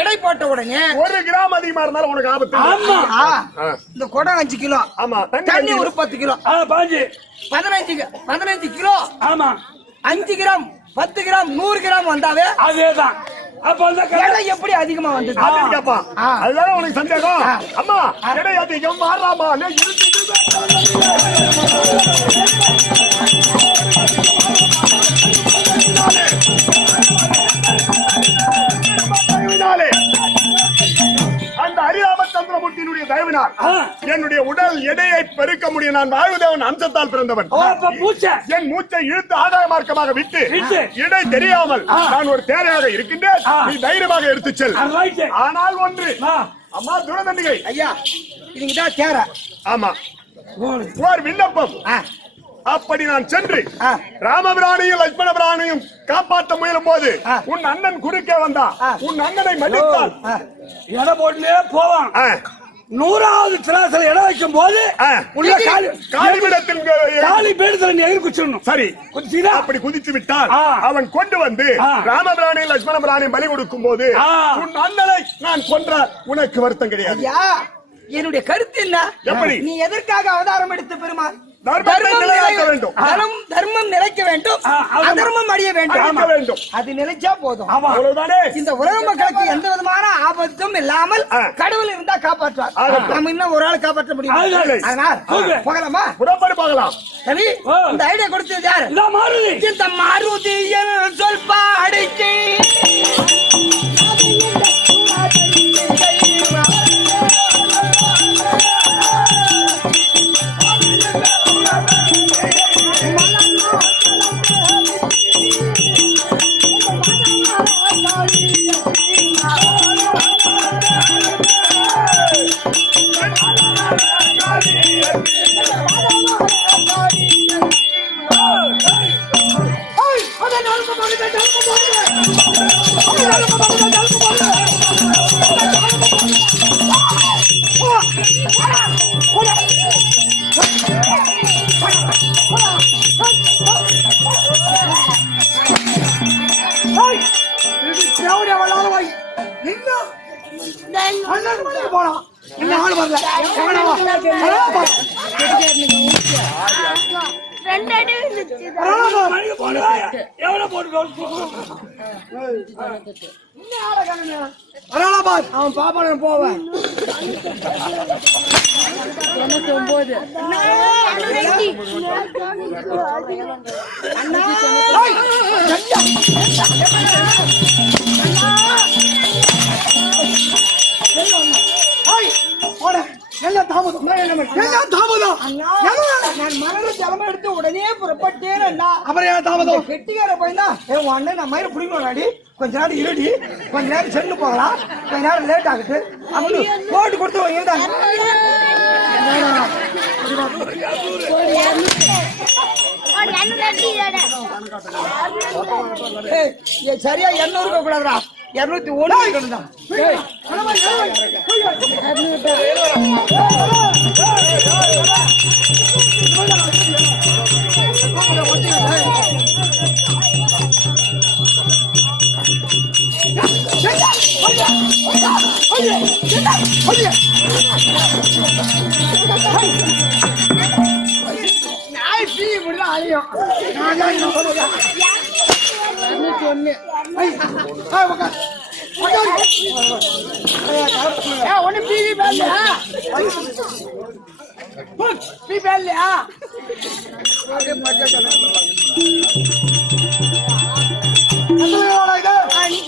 எடை போட்ட உடனே 1 கிராம் அதிகமா இருந்தாலும் உனக்கு ஆபத்து ஆமா இந்த குடம் 5 கிலோ ஆமா தண்ணி ஒரு 10 கிலோ பாஞ்சு 15 கிலோ ஆமா 5 கிராம் 10 கிராம் 100 கிராம் வந்தாவே அதேதான் அப்ப அந்த எடை எப்படி அதிகமா வந்தது அப்படின்னு கேட்பான். அதுதானே உனக்கு சந்தேகம் அம்மா எடை அதிகம் மாறாமா அந்த அரிராமச்சந்திரமூர்த்தியினுடைய தயவினால் என்னுடைய உடல் எடையை பெருக்க முடியும். நான் வாயுதேவன் அம்சத்தால் பிறந்தவன். என் மூச்சை இழுத்து ஆதாய மார்க்கமாக விட்டு இடை தெரியாமல் நான் ஒரு தேரையாக இருக்கின்றேன். நீ தைரியமாக எடுத்துச் செல். ஆனால் ஒன்று அம்மா துரதண்டிகை ஐயா இதுக்குதான் தேரை ஆமா ஒரு விண்ணப்பம். அப்படி நான் சென்று ராமபிரானையும் லட்சுமண பிரானையும் காப்பாற்ற முயலும் போது உன் அண்ணன் குறுக்கே வந்தா உன் அண்ணனை மன்னித்தான் எடை போட்டுனே போவான். 100வது திராசல இடம் வைக்கும் போது உள்ள காலிமிடத்தில் காலி பேடுதல நீ எதிர் குச்சிடணும். சரி குதிச்சீனா அப்படி குதித்து விட்டால் அவன் கொண்டு வந்து ராமபிரானையும் லட்சுமண பிரானையும் பலி கொடுக்கும் போது உன் அண்ணனை நான் கொன்ற உனக்கு வருத்தம் கிடையாது. ஐயா என்னுடைய கருத்து என்ன? எப்படி? நீ எதற்காக அவதாரம் எடுத்த பெருமாள்? தர்மம் நிலைக்க வேண்டும். தர்மம் நிலைக்க வேண்டும், அதர்மம் அழிய வேண்டும். அது நிலைச்சா போதும். அவ்வளவுதானே. இந்த உலக மக்களுக்கு எந்த விதமான ஆபத்தும் இல்லாமல் கடவுள் இருந்தா காப்பாற்றுவார். நம்ம இன்னும் ஒரு ஆள் காப்பாற்ற முடியும். அதனால் போகலாமா? புறப்படி போகலாம். சரி இந்த ஐடியா கொடுத்தது யாரு? இந்த மாருதியில் சொல் பாடிக்கு போலாம். என்ன ஆள் வரல அவன் பாப்பான போவேன். எடுத்து உடனே புறப்பட்டேன். கெட்டிக்கார பையனா அண்ணன் நம்ம பிடிக்கணும். கொஞ்ச நேரம் இருடி, கொஞ்ச நேரம் சென்று போகலாம், கொஞ்ச நேரம் லேட் ஆகுது அப்படி போட்டு கொடுத்து சரியா 200 கூடாதுடா, 201 தான். அழியும் ஒண்ணு பிவி பேர்லையா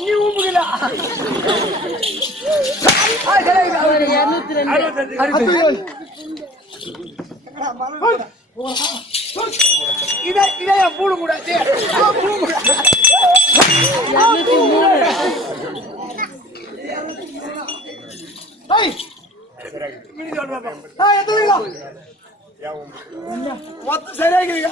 நீ ஊம்புகில இதைய பூடு கூடாது. எத்தனை கிலோ மொத்தம் சரியாகிறீங்க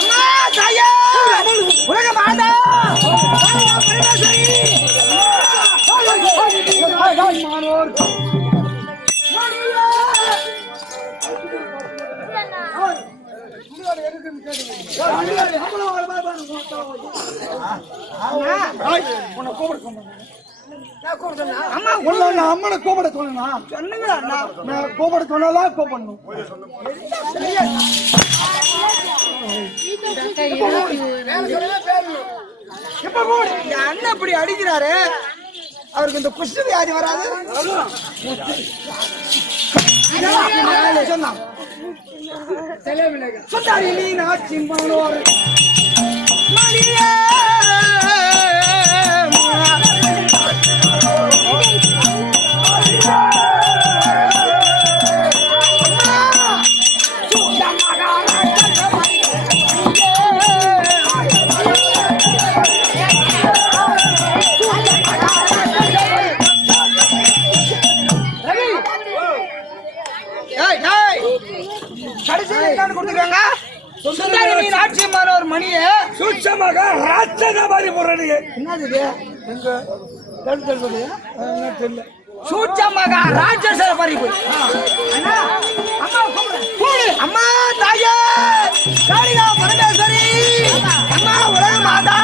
அம்மா தாயே உலக மாதா அம்மனை கூப்பிட சொன்னா சொன்னீங்களா நான் கூப்பிட சொன்னாதான் கூப்பிடணும் அண்ணன் இப்படி அடிக்கிறாரு அவருக்கு இந்த குஷ்டு வியாதி வராது சொன்னான் சொன்னாரி நீ நாச்சின் மாணவர் ஒரு மணிய சூட்சமாக ராட்சத மாதிரி போடுறீங்க சூட்சமாக ராட்சச பறிப்பு அம்மா தாயே காளிகா பரமேஸ்வரி அம்மா உலக மாதா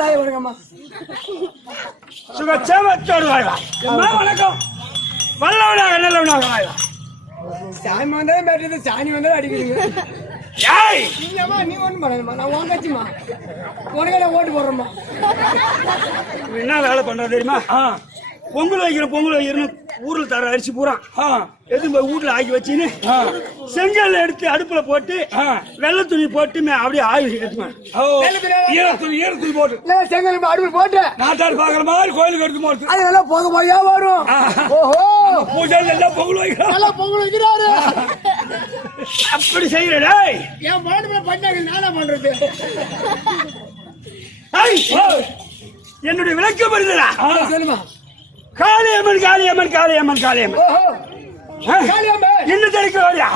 தாய் வணக்கம்மா சுகச்சேமத்தோடு வாழ்வா வணக்கம் வல்லவனாக நல்லவனாக வாழ்வா சாமி வந்தாலும் பேட்டது சாணி வந்தாலும் அடிக்கிறீங்க நீ ஒண்ணும் பண்ணணுமா நான் வாங்கச்சுமா உனக்கு நான் ஓட்டு போடுறோம்மா என்ன வேலை பண்றது தெரியுமா பொங்கல் வைக்கிறோம் ஊர்ல தர அரிசி பூரா எதுவும் போய் வீட்டுல ஆக்கி வச்சுன்னு செங்கல் எடுத்து அடுப்புல போட்டு வெள்ளை துணி போட்டு அப்படியே ஆயுஷ் கட்டுவேன் ஈரத்துணி போட்டு செங்கல் அடுப்பு போட்டு நாட்டார் பாக்குற மாதிரி கோயிலுக்கு எடுத்து போட்டு அது நல்லா போக போயா வரும் ஓஹோ பூஜை எல்லாம் பொங்கல் வைக்கிறோம் பொங்கல் வைக்கிறாரு அப்படி செய்யறே என் பாட்டு பண்ணாங்க நானா பண்றது என்னுடைய விளக்கம் வருதுடா சொல்லுமா காளியம்மன் காளியம்மன் காளியம்மன் காளியம்மன் இன்னும் தெரிக்க வரியா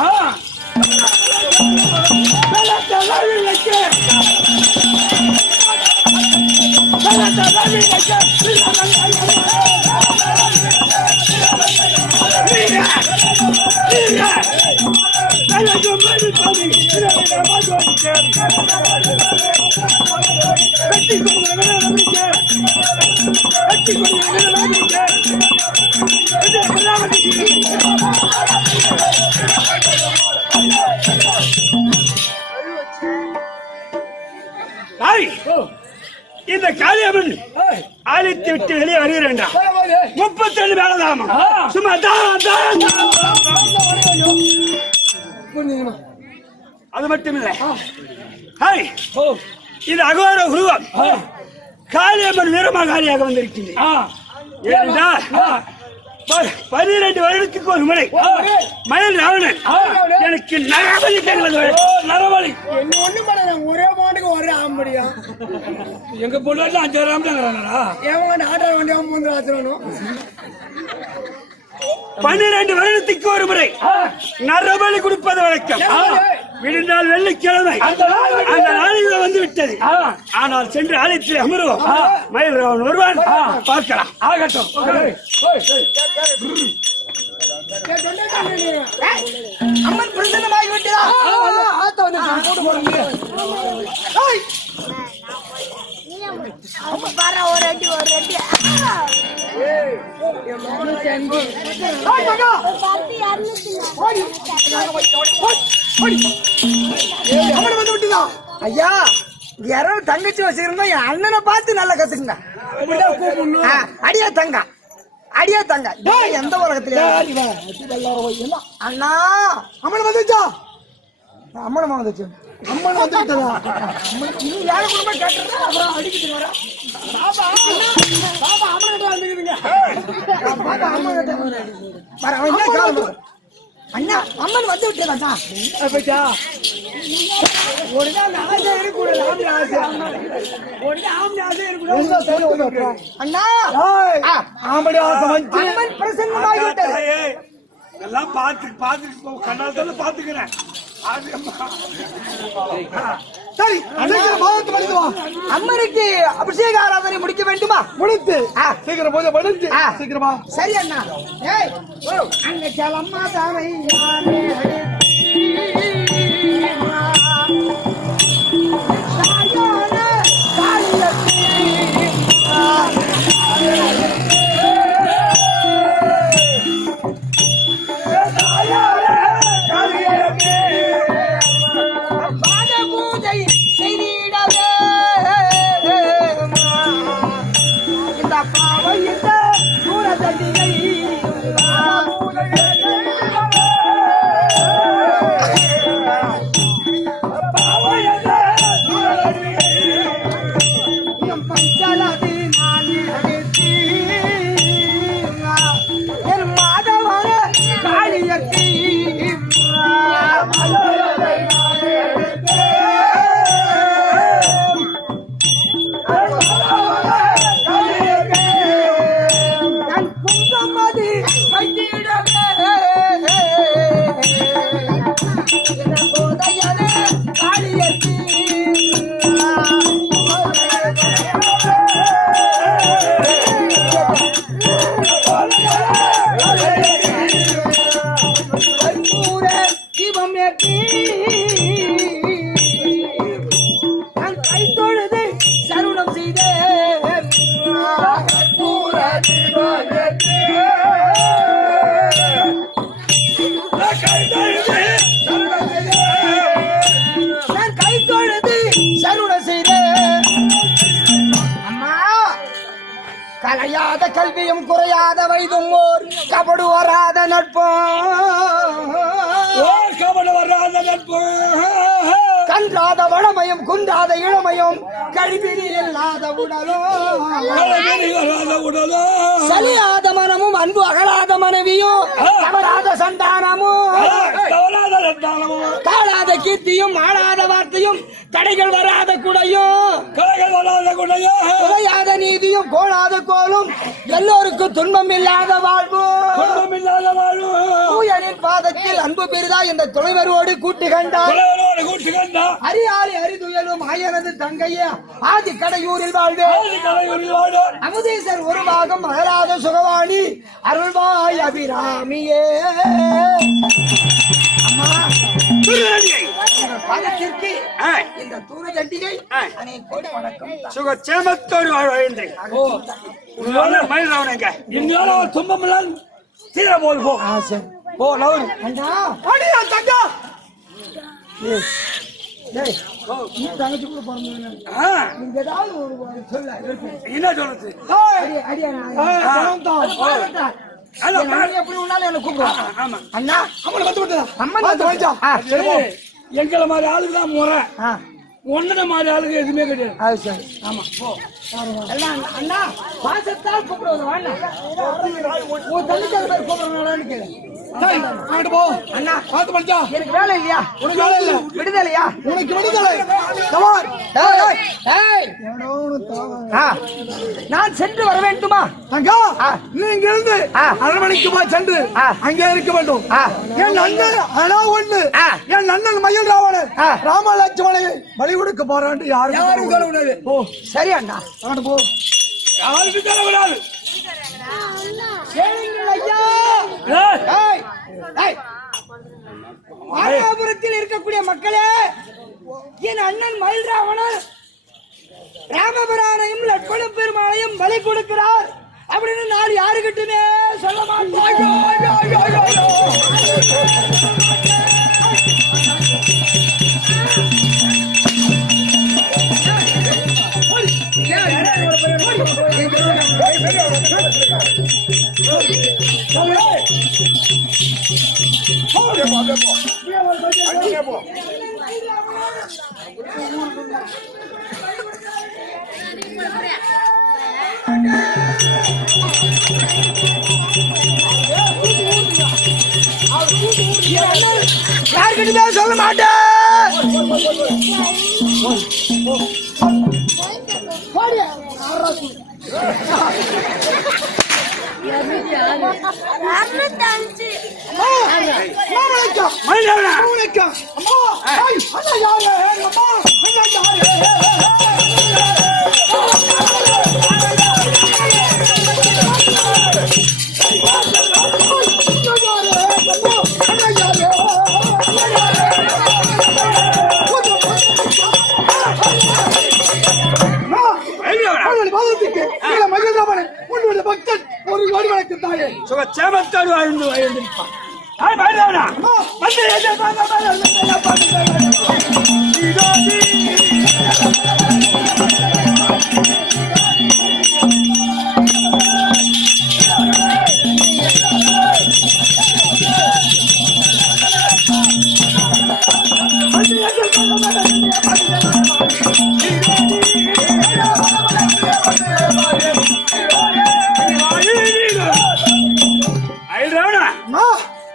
இந்த காளியம்மன் ஆலயத்தை விட்டு வெளியே வருகிறேன்டா 37 வேலைதாமா சும்மா அது மட்டும் இல்லை இது அகோர உருவம் காளியம்மன் வீரமாகாளியாக வந்திருக்கின்றேன் 12 வருடத்துக்கு ஒரு முறை மயில் ராவணன் எனக்கு நரபலி நரபலி என்ன ஒண்ணு பண்ண ஒரே மாட்டுக்கு ஒரே ஆம்படியா எங்க பொண்ணு 5 ராமடாங்கிறானா ஏன் ஆட்டோ வண்டி வந்து ஆச்சரணும் 12 வருடத்துக்கு ஒரு முறை நரபலி கொடுப்பது வழக்கம் விடுந்தால் வெள்ளிக்கிழமை அந்த நாளில் வந்து விட்டது ஆனால் சென்று ஆலயத்தில் அமருவோம் மயில் ராவன் வருவான் பார்க்கலாம் ஆகட்டும் அம்மன் பிரசன்னமாகி விட்டதா? ஆத்த வந்து போட்டு போறீங்க. அவங்க பாரு ஒரு அடி அம்மன் வந்து விட்டுதா? ஐயா யாராவது தங்கச்சி வச்சிருந்தா என் அண்ணனை பார்த்து நல்லா கத்துக்குங்க. அடியா தங்க அடியா தங்க எந்த உலகத்துல அண்ணா அம்மன் வந்துச்சா? அம்மன் வந்துச்சு. அம்மன் வந்து விட்டதா? நீ யார கூட கேட்டா அப்புறம் அடிக்கிட்டு வர பாபா அம்மன் கிட்ட வந்துக்குதுங்க. பாபா அம்மன் கிட்ட வர அவன் கால் அண்ணா அம்மன் வந்து விட்டதா? அப்பச்சா ஒரு நாள் ஆசை இருக்கக்கூடாது. அண்ணா ஆம்படி ஆசை வந்து அம்மன் பிரசன்னமாகி விட்டது. எல்லாம் பார்த்து கண்ணால பாத்துக்கிறேன். சரி அம்மனுக்கு அபிஷேக ஆராதனை முடிக்க வேண்டுமா? முடித்து சீக்கிரம் பூஜை முடிஞ்சு சீக்கிரமா. சரி அண்ணா. அங்க செலம்மா தானை கலையாத கல்வியும் குறையாத வயதும் ஓர் கபடு வராத நட்பும் கன்றாத வளமையும் குன்றாத இளமையும் கழிப்பிரி இல்லாத உடலும் சலியாத மனமும் அன்பு அகலாத மனைவியும் தவறாத சந்தானமும் காணாத கீர்த்தியும் ஆளாத வார்த்தையும் தடைகள் வராத குடையும் குறையாத நீதியும் கோணாத கோலும் எல்லோருக்கும் துன்பம் இல்லாத வாழ்வும் பாதத்தில் அன்பு பெரிதா என்ற துணைவரோடு கூட்டு கண்டார். அரியாளி அரிதுயலும் ஆயனது தங்கையா ஆதி கடையூரில் வாழ்வே அமுதேசர் ஒரு பாகம் அகராத சுகவாணி அருள்வாய் அபிராமியே. அம்மா பாதத்திற்கு இந்த தூர தண்டிகை கோடி வணக்கம். சுகச்சேமத்தோடு துன்பம் தீர போது போ நவரு தங்கா தங்கச்சி கூட போறீங்க ஏதாவது ஒரு சொல்ல என்ன சொல்றது எப்படி உன்னாலும் என்ன கூப்பிடுவாங்க. அண்ணா அம்மன் வந்து விட்டதா? அம்மன் எங்களை மாதிரி ஆளுக்கு தான் முறை. ஒன்னத மாதிரி ஆளுக்கு எதுவுமே கிடையாது. ஆமா அண்ணா பாசத்தால் கூப்பிடுவது வாண்ணா உன் தள்ளிக்கார கூப்பிடுறான்னு கேளு. போ அண்ணா பார்த்து படிச்சா. எனக்கு வேலை இல்லையா? உனக்கு வேலை இல்ல. விடுதலையா? உனக்கு விடுதலை. நான் சென்று வர வேண்டுமா? தங்கா நீ இங்க இருந்து அரண்மனைக்குமா சென்று அங்கே இருக்க வேண்டும். என் அண்ணன் அனா ஒண்ணு என் அண்ணன் மயில் ராவணன் ராமலட்சுமணை பலி கொடுக்க போறான். யாரும் சொல்லக்கூடாது. ஓ சரி அண்ணா போ. யாருக்கு தரக்கூடாது. ஐயா மாயாபுரத்தில் இருக்கக்கூடிய மக்களே, என் அண்ணன் மயில்ராவணர் ராமபிரானையும் லட்சுமண பெருமாளையும் பலி கொடுக்கிறார் அப்படின்னு நான் யாருக்கிட்டுமே சொல்ல மாட்டேன். யாருக்கிட்டுமே சொல்ல மாட்டேன். சேமத்தோடு வாழ்ந்து வாழ்ந்திருப்பான்.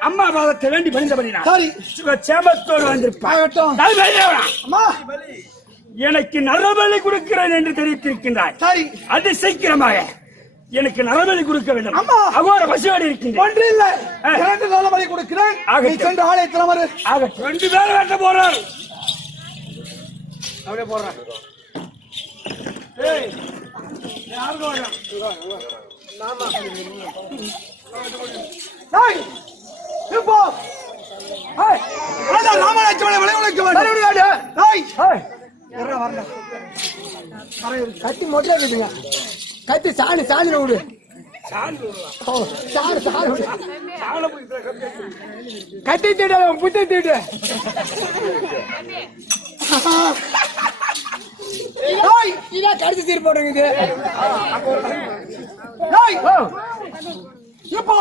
அம்மா பாவத்தை வேண்டி பணிந்தபடினா சேமத்தோடு வந்திருப்பான். எனக்கு நரபலி கொடுக்கிறேன் என்று தெரிவித்திருக்கின்றாய். சரி, அது சீக்கிரமாக எனக்கு நரபலி கொடுக்க வேண்டும். அம்மா அகோர பசியோடு இருக்கின்றேன். ஒன்று இல்ல, எனக்கு நரபலி கொடுக்கிறேன். சென்று ஆலயத்தில் வரு. ஆக 2 பேர் வெட்ட போறார். அப்படியே போடுறேன். கத்தி மொட்டை கேட்டுங்க. கத்தி சாணி சாணி விடு. கத்தி தீட்டு புத்தி தீட்டு. இதான் கடிச்சு தீர் போடுங்க. இப்போ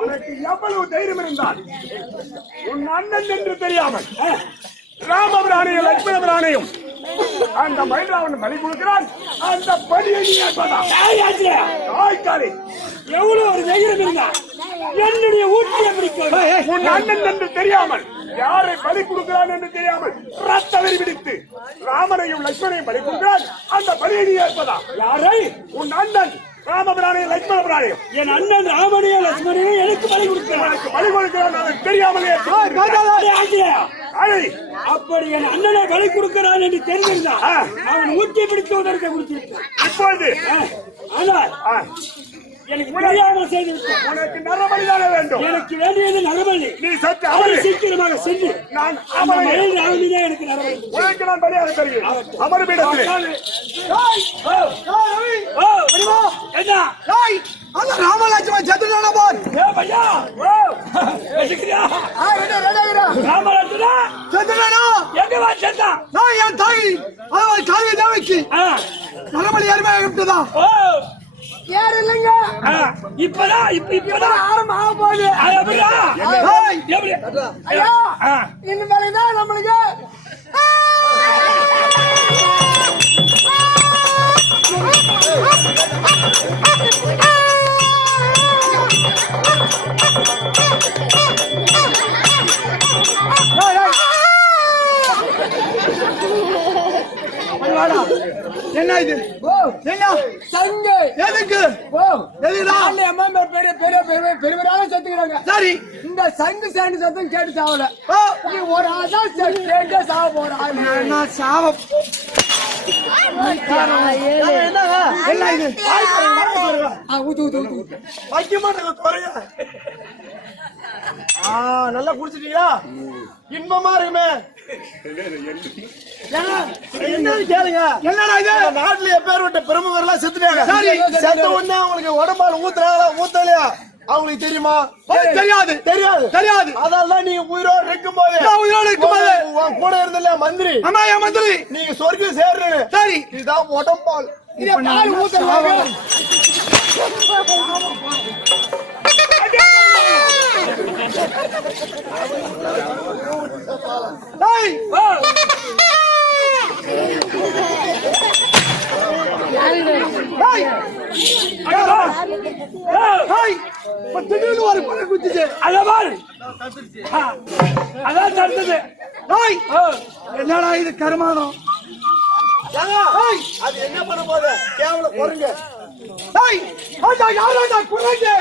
உனக்கு எவ்வளவு தைரியம் இருந்தால் உன் அண்ணன் என்று தெரியாமல் ராமபிரானையும் லட்சுமணபிரானையும் அந்த மயில்ராவணன் பலி கொடுக்கிறான். அந்த பலியை நீ எவ்வளவு ஒரு தைரியம் இருந்தா என்னுடைய ஊட்டியை பிடிக்க உன் அண்ணன் என்று தெரியாமல் யாரை பலி கொடுக்கிறான் என்று தெரியாமல் ரத்த வெறி பிடித்து ராமனையும் லட்சுமணையும் பலி கொடுக்கிறான். அந்த பலியை நீ ஏற்பதா? யாரை? உன் அண்ணன் ராமபிரானையும் லட்சுமணபிரானையும். என் அண்ணன் ராமனையும் லட்சுமணையும் எனக்கு பலி கொடுக்கிறான். பலி கொடுக்கிறான் தெரியாமலே அப்படி என் அண்ணனை பலி கொடுக்கிறான் என்று தெரிந்திருந்தான் அவன் ஊட்டி பிடித்துவதற்கு கொடுத்திருக்கான். இப்பொழுது ஆனால் எனக்கு தெரியாமல் செய்திருக்கேன். உனக்கு நரபலிதான வேண்டும். எனக்கு வேண்டியது நரபலி. நீ சற்று அவரை சீக்கிரமாக சென்று நான் ராமனே எனக்கு நரபலி. உனக்கு நான் பலியாக தருகிறேன். அமர்விடத்தில் அந்த ராமலட்சுமணன் செத்துட்டானா போர் ஏ பையா ஓ வெச்சிக்கிறியா ராமலட்சுமணா செத்துட்டானா எங்க வா செத்தா நான் என் தாய் அவன் தாயை தேவைக்கு நல்லபடி யாருமே விட்டுதா ஓ யாரு இல்லைங்க இப்பதான் இப்பதான் ஆரம்பம் ஆக போகுது அப்படியா எப்படி ஐயா இனிமேல்தான் நம்மளுக்கு என்ன இது என்ன சங்கு எதுக்கு எதுடா அம்மா பெரிய பெரிய பெரிய பெரியவராக செத்துக்கிறாங்க. சரி இந்த சங்கு சாண்டி சத்தம் கேட்டு சாவல நீ ஒரு ஆதான் கேட்டே சாவ போற நான் சாவ என்ன இது ஊத்து ஊத்து ஊத்து வைக்கமா குறைய நல்லா குடிச்சிட்டீங்களா இன்பமா இருக்குமே என்னன்னு கேளுங்க என்னடா இது நாட்டுல எப்பேர் விட்ட பிரமுகர் எல்லாம் செத்துட்டாங்க சரி. செத்த உடனே அவங்களுக்கு உடம்பால ஊத்துறாங்களா ஊத்தலையா அவங்களுக்கு தெரியுமா தெரியாது தெரியாது தெரியாது அதெல்லாம் நீங்க உயிரோடு இருக்கும் போது நான் உயிரோடு இருக்கும்போது உன் கூட இருந்தல மந்திரி அம்மா என் மந்திரி நீங்க சொர்க்கம் சேர்றீங்க சரி இதுதான் உடம்பால் இப்ப நான் ஊத்துறாங்க டேய் திடீர்னு ஒரு பண குத்திச்சு அதான் தடுத்தது என்னடா இது கருமானம் அது என்ன பண்ண போது கேவலம் பொறுங்க யாராடா குறைஞ்சு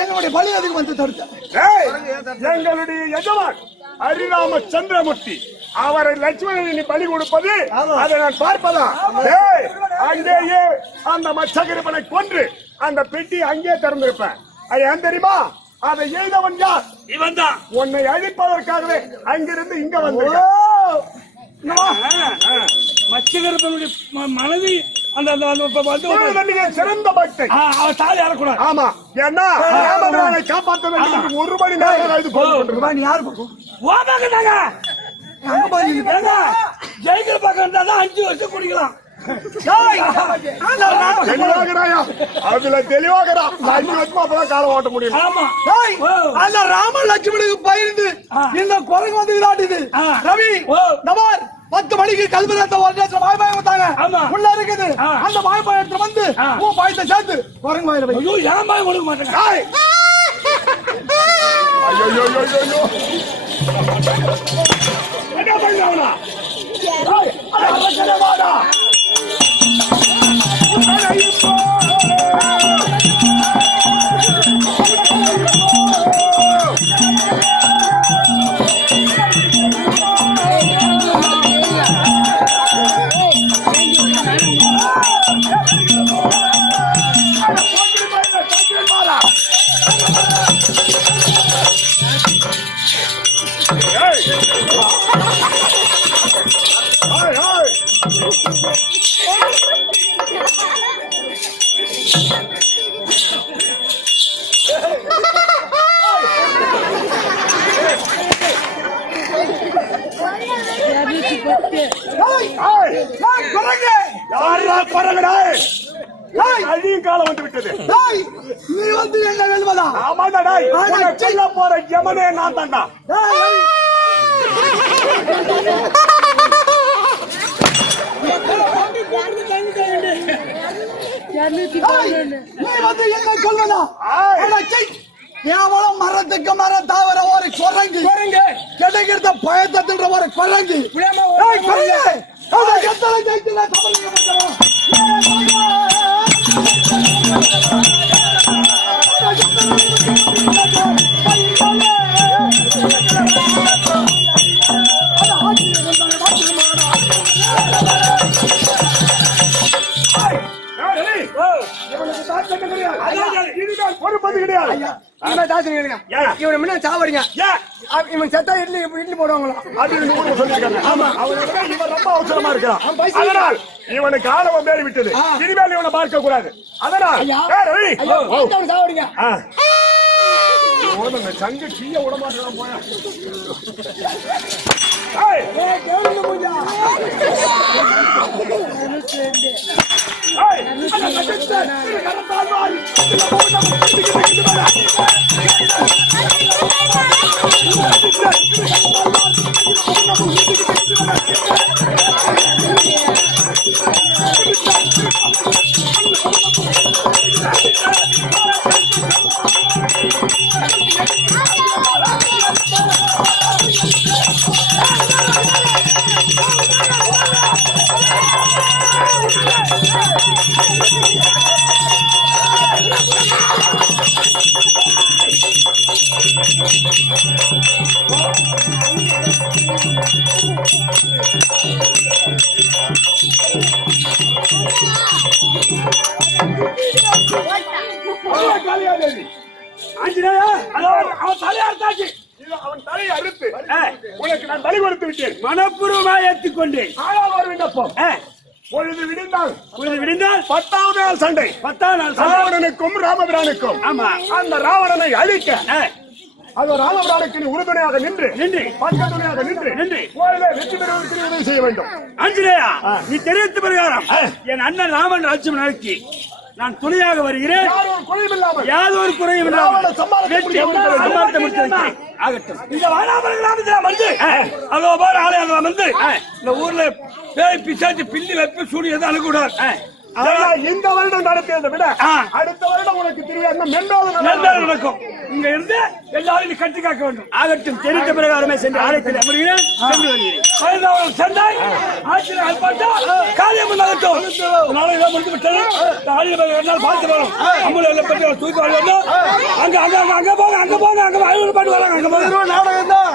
என்னுடைய பலி அதுக்கு வந்து தடுத்த எங்களுடைய எஜமான் ஹரிராம சந்திரமூர்த்தி அவரை லட்சுமணி பலி கொடுப்பது அதை நான் பார்ப்பதா அங்கேயே அந்த மச்சகிரிப்பனை கொன்று அந்த பெட்டி அங்கே திறந்திருப்பேன் அது ஏன் தெரியுமா அதை எழுதவன் யார் இவன் தான் உன்னை அழிப்பதற்காகவே அங்கிருந்து இங்க வந்து மச்சகரப்பனுடைய மனைவி அந்த சிறந்த பக்தை அவன் தாலி அறக்கூடாது ஆமா ஏன்னா ராமபிரானை காப்பாற்ற வேண்டும் என்று ஒரு மணி நேரம் இது போட்டு யாரு ஓமாங்க ஜெயிக்கிற பக்கம் இருந்தா 5 வருஷம் குடிக்கலாம் அதுல தெளிவாகிறா 5 வருஷமா அப்பதான் காலம் ஓட்ட முடியும் ஆமா அந்த ராம லட்சுமணுக்கு பயந்து இந்த குரங்கு வந்து விளையாடுது ரவி நவார் 10 மணிக்கு கல்விரத்த ஒரு வாய்ப்பாயம் வந்தாங்க உள்ள இருக்குது அந்த வாய்ப்பாயத்தை வந்து உன் பாயத்தை சேர்த்து குரங்கு வாயில வை. ஐயோ ஏன் பாயம் கொடுக்க மாட்டேங்க என்ன பண்ணா காலம் வந்து விட்டது நீ வந்து என்ன வெல்வதா ஆமாடா சொல்ல போற யமனே நான் தான்டா நீ வந்து என்ன சொல்வதா கேவலம் மரத்துக்கு மரம் தாவர ஒரு குரங்கு கிடைக்கிறத பயத்தின்ற ஒரு குரங்கு பொறுப்பது கிடையாது. இவனை முன்ன சாவடிங்க இவன் செத்தா இட்லி இட்லி போடுவாங்களா அப்படின்னு ஊர்ல சொல்லியிருக்காங்க. ஆமா, அவனை விட இவன் ரொம்ப அவசரமா இருக்கிறான். அதனால் இவனுக்கு ஆணவம் ஏறி விட்டது. இனிமேல் இவனை பார்க்க கூடாது. அதனால் சாவடிங்க சங்கு கீழே விட மாட்டேன் போய அவன் தலையை அறுத்து உனக்கு நான் பலி கொடுத்து விட்டேன். மனப்பூர்வமாக ஏற்றுக்கொண்டேன். ஆனால் ஒரு விண்ணப்பம். பொழுது விடிந்தால் 10வது நாள் சண்டை. 10ஆம் நாள் ராவணனுக்கும் ராமபிரானுக்கும். ஆமா, அந்த ராவணனை அழிக்க அது ராமபிரானுக்கு நீ உறுதுணையாக நின்று பக்கத்துணையாக நின்று கோயிலை வெற்றி பெறுவதற்கு உதவி செய்ய வேண்டும். ஆஞ்சநேயா, நீ தெரிவித்த பிரகாரம் என் அண்ணன் ராமன் ராஜ்யம் நடத்தி நான் துணையாக வருகிறேன். யாதொரு குறையும் இல்லாமல் சம்பாதித்து முடித்திருக்கிறேன். ஆகட்டும். இந்த வானாபுரம் கிராமத்துல வந்து அங்க போற ஆலயம் வந்து இந்த ஊர்ல பேய் பிசாச்சு பில்லி வைப்பு சூடியது அணுகூடாது. இந்த வருடம் நடத்தியதை விட அடுத்த வருடம் உனக்கு திருவிழா மென்மேலும் நடக்கும். இங்க இருந்து எல்லாரும் நீ கட்டி காக்க வேண்டும். ஆகட்டும். தெரிந்த பிரகாரமே சென்று ஆலயத்தில் அமர்கிறேன். சென்று வருகிறேன். சென்றாய் ஆட்சியில் அல்பாட்டா காரியம் நடக்கும். நாளை இதை முடித்து விட்டது. ஆலயம் பார்த்து வரும். அம்புல பற்றி தூக்கி வரணும். அங்க அங்க அங்க போங்க, அங்க போங்க, அங்க பாட்டு வராங்க. அங்க போங்க. நாடகம் தான்.